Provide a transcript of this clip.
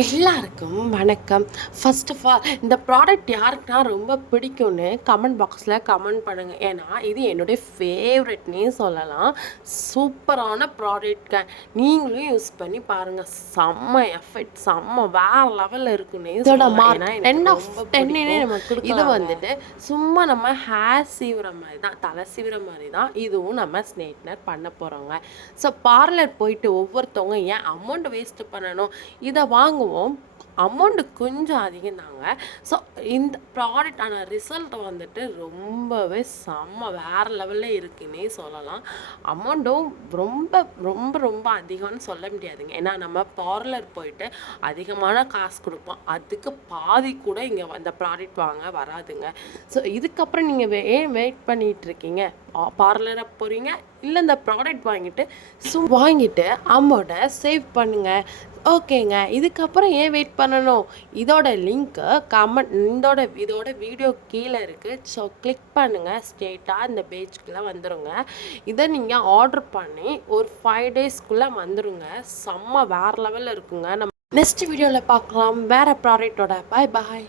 எல்லாருக்கும் வணக்கம். First of all இந்த ப்ராடக்ட் யாருக்குன்னா ரொம்ப பிடிக்கும்னு கமெண்ட் பாக்ஸில் கமெண்ட் பண்ணுங்கள். ஏன்னா இது என்னுடைய ஃபேவரெட்னே சொல்லலாம். சூப்பரான ப்ராடக்ட்ங்க. நீங்களும் யூஸ் பண்ணி பாருங்கள். செம்ம எஃபெக்ட், செம்ம வேறு லெவலில் இருக்குன்னே இதோட மார்க் 10/10 நம்ம கொடுக்கலாம். இது வந்துட்டு சும்மா நம்ம ஹேர் சீவுற மாதிரி தான், தலை சீவுற மாதிரி தான் இதுவும் நம்ம ஸ்ட்ரைட்னர் பண்ண போகிறோங்க. ஸோ பார்லர் போயிட்டு ஒவ்வொருத்தவங்க ஏன் அமௌண்ட் வேஸ்ட் பண்ணணும், இதை வாங்குவோம். அமௌண்ட்டு கொஞ்சம் அதிகம் தாங்க. ஸோ இந்த ப்ராடக்டான ரிசல்ட் வந்துட்டு ரொம்பவே செம்ம வேறு லெவலில் இருக்குன்னே சொல்லலாம். அமௌண்ட்டும் ரொம்ப ரொம்ப ரொம்ப அதிகம்னு சொல்ல முடியாதுங்க. ஏன்னா நம்ம பார்லர் போயிட்டு அதிகமான காசு கொடுப்போம், அதுக்கு பாதி கூட இங்கே அந்த ப்ராடக்ட் வாங்க வராதுங்க. ஸோ இதுக்கப்புறம் நீங்கள் ஏன் வெயிட் பண்ணிகிட்டு இருக்கீங்க? பார்லரை போகிறீங்க, இல்லை இந்த ப்ராடக்ட் வாங்கிட்டு அமௌண்ட்டை சேவ் பண்ணுங்கள். ஓகேங்க, இதுக்கப்புறம் ஏன் வெயிட் பண்ணணும்? இதோட லிங்க்கு இதோட வீடியோ கீழே இருக்குது. ஸோ கிளிக் பண்ணுங்கள், ஸ்ட்ரெயிட்டாக இந்த பேஜ்குள்ளே வந்துடுங்க. இதை நீங்கள் ஆர்டர் பண்ணி ஒரு 5 டேஸ்க்குள்ளே வந்துடுங்க. செம்ம வேறு லெவலில் இருக்குங்க. நம்ம நெக்ஸ்ட் வீடியோவில் பார்க்கலாம் வேறு ப்ராடக்டோட. பாய் பாய்.